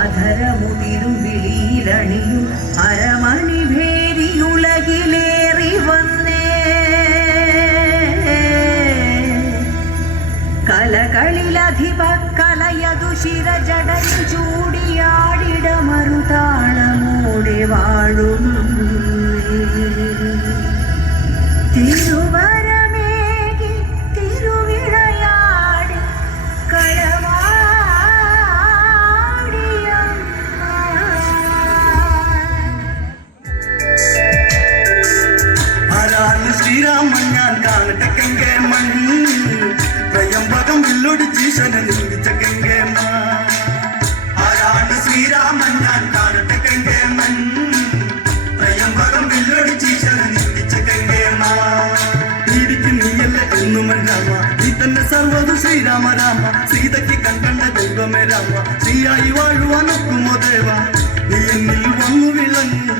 അധരമുതിരും വിളിയിലണിയും അരമണി ഭേരിയുലകിലേറി വന്നേ. കലകളിലധിപ കലയതു ചൂടിയാടിടമറുതാളമോടെ വാഴും. തിരുവരമേകി ഞാൻ കാണട്ടെ കെങ്കേ മൺ പ്രയംബകം വില്ലൊടിച്ച് ശന നിന്ദിച്ച ശ്രീരാമൻ ശന നിന്ദിച്ച ശ്രീരാമ രാമ രാമ ശ്രീയായി വാഴുവാനൊക്കുമോ ദേവ നീ എന്നിൽ വന്നു വിളങ്ങും